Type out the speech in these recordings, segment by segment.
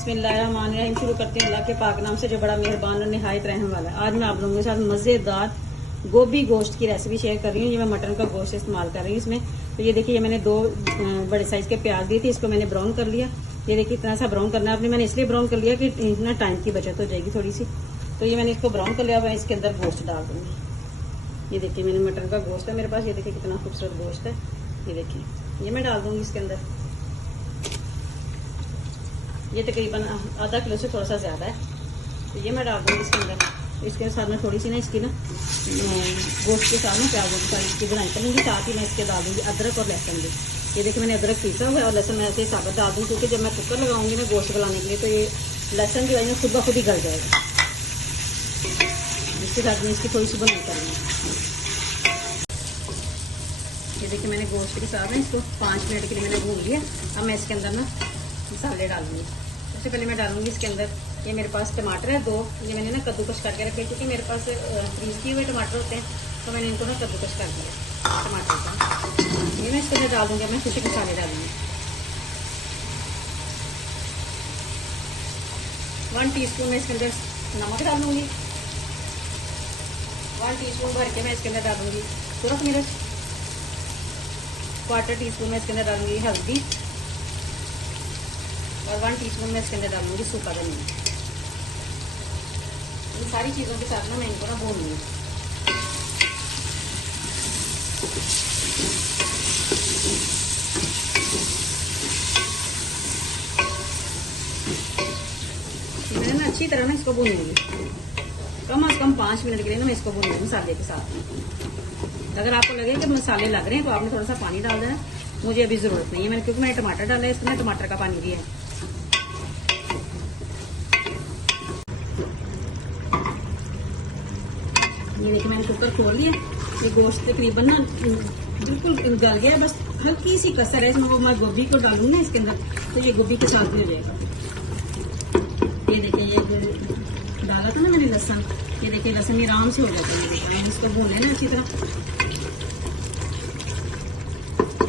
बिस्मिल्लाहिर्रहमानिर्रहीम। शुरू करते हैं अल्लाह के पाक नाम से जो बड़ा मेहरबान और निहायत रहने वाला है। आज मैं आप लोगों के साथ मज़ेदार गोभी गोश्त की रेसिपी शेयर कर रही हूँ। ये मैं मटन का गोश्त इस्तेमाल कर रही हूँ इसमें। तो ये देखिए, ये मैंने 2 बड़े साइज़ के प्याज दिए थे, इसको मैंने ब्राउन कर लिया। ये देखिए इतना सा ब्राउन करना है आपने। मैंने इसलिए ब्राउन कर लिया कि इतना टाइम की बचत हो जाएगी थोड़ी सी। तो ये मैंने इसको ब्राउन कर लिया। मैं इसके अंदर गोश्त डाल दूँगी। ये देखिए मैंने मटन का गोश्त है मेरे पास। ये देखिए कितना खूबसूरत गोश्त है। ये देखिए, ये मैं डाल दूँगी इसके अंदर। ये तकरीबन आधा किलो से थोड़ा सा ज़्यादा है, तो ये मैं डाल दूँगी इसके अंदर। इसके साथ में थोड़ी सी ना इसकी ना गोश्त के साथ में प्याजों की सारी इसकी बनाई करूँगी। साथ ही मैं इसके डाल दूँगी अदरक और लहसुन भी। ये देखिए मैंने अदरक पीसा हुआ है और लहसुन मैं ऐसे ही साबुत डाल दूँ, क्योंकि जब मैं कुकर लगाऊंगी ना गोश्त गलाने के लिए, तो ये लहसुन की वजह से खुद ब खुद ही गल जाएगा। इसके साथ में इसकी थोड़ी सी बनाई करूँगी। ये देखिए मैंने गोश्त के साथ ना इसको 5 मिनट के लिए मैंने भून लिया। अब मैं इसके अंदर ना मसाले डालूंगी। सबसे पहले मैं डालूंगी इसके अंदर, ये मेरे पास टमाटर है 2। ये मैंने ना कद्दूकस करके रखे, क्योंकि मेरे पास फ्रीज किए हुए टमाटर होते हैं, तो मैंने इनको ना कद्दूकस कर दिया टमाटर का। ये मैं इसके अंदर डाल दूँगी। मैं कुछ मसाले डालूंगी। 1 टीस्पून मैं इसके अंदर नमक डालूंगी। 1 टीस्पून भर के मैं इसके अंदर डालूंगी सूरख मिर्च। 1/4 टीस्पून मैं इसके अंदर डालूंगी हल्दी, और 1 टीस्पून मैं इसके अंदर डालूंगी सूखा धनिया। इन सारी चीज़ों के साथ ना मैं इनको ना भून लूँगी। मैंने ना अच्छी तरह ना इसको भून लूँगी। कम से कम 5 मिनट के लिए ना मैं इसको भून लूँगी मसाले के साथ। अगर आपको लगे कि मसाले लग रहे हैं तो आपने थोड़ा सा पानी डाल देना। मुझे अभी ज़रूरत नहीं है, मैंने क्योंकि मैंने टमाटर डाला है इसमें, टमाटर का पानी दिया है। ये देखिए मैंने कुकर खोल लिया। ये गोश्त तकरीबन ना बिल्कुल गल गया है, बस हल्की सी कसर है इसमें। वो मैं गोभी को डालूंगी ना इसके अंदर, तो ये गोभी के साथ भी हो जाएगा। ये देखिए ये डाला था ना मैंने लहसुन। ये देखिए लहसुन आराम से हो जाता है। ये देखिए इसको भून लेना अच्छी तरह।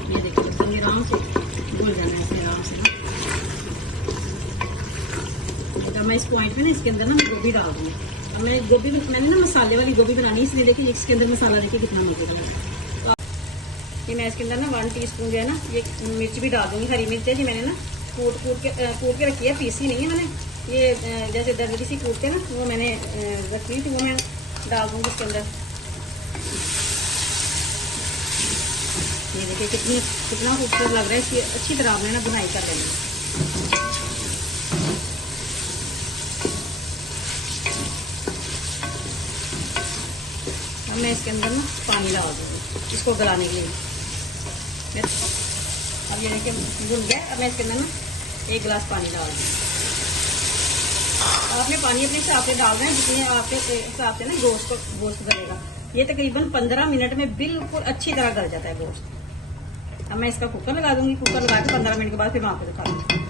ये देखिए लहसुन आराम से भून जाना है इसमें आराम से। जब मैं इस पॉइंट में ना इसके अंदर ना मैं गोभी डाल दूँगी। मैं गोभी मैंने ना मसाले वाली गोभी बनानी, इसलिए देखिए इसके अंदर मसाला देखिए कितना मजेदार है। ये मैं इसके अंदर ना 1 टीस्पून जो है ना ये मिर्च भी डाल दूंगी। हरी मिर्च है जी, मैंने ना कूट के रखी है, पीसी नहीं है मैंने। ये जैसे दरदरी सी कूटते ना, वो मैंने रखी थी, वो मैं डाल दूंगी इसके अंदर। ये देखिए कितना खूबसूरत लग रहा है। इसकी अच्छी तरह आपने ना बुनाई कर लेनी है। मैं इसके अंदर ना पानी डाल दूँगी इसको गलाने के लिए। अब ये देखिए भुन गया। अब मैं इसके अंदर ना 1 गिलास पानी डाल दूँगी। आपने पानी अपने हिसाब से डालना है, जितने आपके हिसाब से ना गोश्त गलेगा। ये तकरीबन 15 मिनट में बिल्कुल अच्छी तरह गल जाता है गोश्त। अब मैं इसका कुकर लगा दूँगी। कुकर लगा के 15 मिनट के बाद फिर मैं आपको दिखा दूँगी।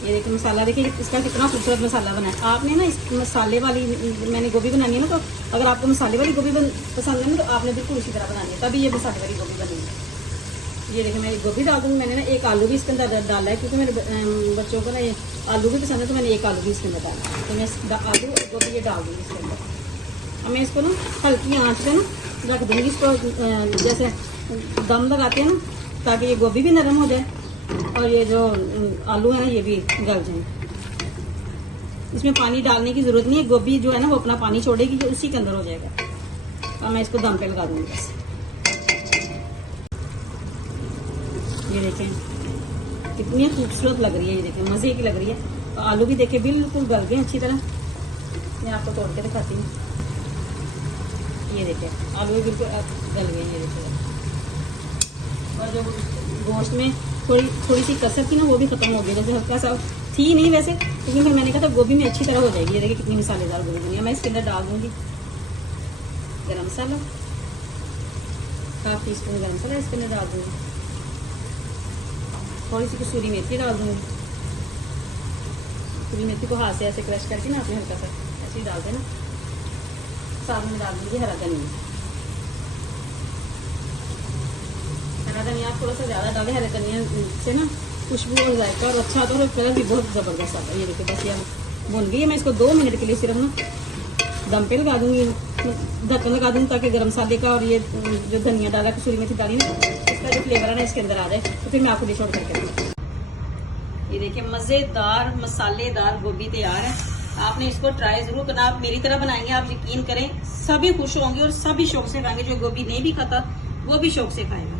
ये देखिए मसाला देखिए इसका कितना खूबसूरत मसाला बना है। आपने ना इस मसाले वाली मैंने गोभी बनानी है ना, तो अगर आपको मसाले वाली गोभी पसंद है ना, तो आपने बिल्कुल इसी तरह बनानी है, तभी ये मसाले वाली गोभी बनेगी। ये देखिए मैं गोभी डाल दूँगी। मैंने ना 1 आलू भी इसके अंदर डाला है, क्योंकि मेरे बच्चों को ना ये आलू भी पसंद है, तो मैंने 1 आलू भी इसके अंदर डाला है। तो मैं आलू और गोभी ये डाल दूँगी इसके अंदर। अब मैं इसको ना हल्की आँच से ना रख दूँगी इसको, जैसे दम लगाते हैं ना, ताकि ये गोभी भी नरम हो जाए और ये जो आलू है ना ये भी गल जाए। इसमें पानी डालने की जरूरत नहीं है। गोभी जो है ना वो अपना पानी छोड़ेगी, जो उसी के अंदर हो जाएगा। और मैं इसको दम पे लगा दूंगी बस। ये देखें कितनी खूबसूरत लग रही है। ये देखें मजे की लग रही है। तो आलू भी देखें बिल्कुल गल गए अच्छी तरह। मैं आपको तोड़ के दिखाती हूँ। ये देखें आलू भी बिल्कुल गल गए। ये देखें, और जो गोश्त में थोड़ी सी कसर थी ना, वो भी खत्म हो गई। जैसे हल्का सा थी नहीं वैसे, लेकिन फिर मैंने कहा था गोभी में अच्छी तरह हो जाएगी। ये देखिए कितनी मसालेदार गोभी बनी है। मैं इसके अंदर डाल दूँगी गरम मसाला। 1/2 टीस्पून गरम मसाला इसके अंदर डाल दूँगी। थोड़ी सी कसूरी मेथी डाल दूँगी। कसूरी मेथी को हाथ से ऐसे क्रश करके ना आपने हल्का सा ऐसे ही डाल देना। साथ में डाल दीजिए हरा धनिया। हरा धनिया आप थोड़ा सा ज़्यादा डालें। हरे धनिया से ना खुशबू और जायका और अच्छा आता है और कलर भी बहुत ज़बरदस्त आता है। ये देखिए बस ये भुन गई है। मैं इसको 2 मिनट के लिए सिर्फ ना दम पे लगा दूंगी, ढक्कन लगा दूंगी ताकि गरम मसाले का और ये जो धनिया डाला कसूरी मेथी डाली ना इसका जो फ्लेवर है ना इसके अंदर आ जाए। तो फिर मैं आपको डिश आउट करके दूँगी। ये देखिए मज़ेदार मसालेदार गोभी तैयार है। आपने इसको ट्राई जरूर करना। आप मेरी तरह बनाएंगे, आप यकीन करें सभी खुश होंगे और सभी शौक से खाएंगे। जो गोभी नहीं भी खाता वो भी शौक से खाएगा।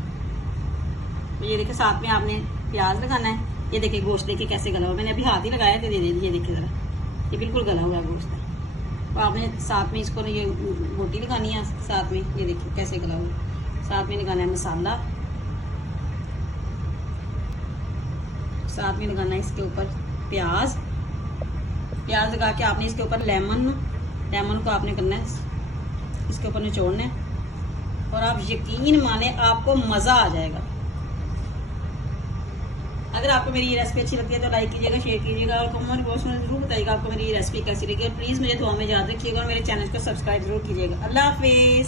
तो ये देखिए साथ में आपने प्याज लगाना है। ये देखिए गोश्त देखिए कैसे गला हुआ, मैंने अभी हाथ ही लगाया तो ये देखिए ज़रा, ये बिल्कुल गला हुआ है गोश्त। तो आपने साथ में इसको ये रोटी लगानी है साथ में। ये देखिए कैसे गला हुआ। साथ में लगाना है मसाला, साथ में लगाना है इसके ऊपर प्याज लगा के आपने इसके ऊपर लेमन को आपने करना है इसके ऊपर निचोड़ना है और आप यकीन माने आपको मजा आ जाएगा। अगर आपको मेरी ये रेसिपी अच्छी लगती है तो लाइक कीजिएगा, शेयर कीजिएगा और कमेंट बॉक्स में जरूर बताइएगा आपको मेरी ये रेसिपी कैसी लगी। और प्लीज मुझे दुआ में याद रखिएगा और मेरे चैनल को सब्सक्राइब जरूर कीजिएगा। अल्लाह हाफिज।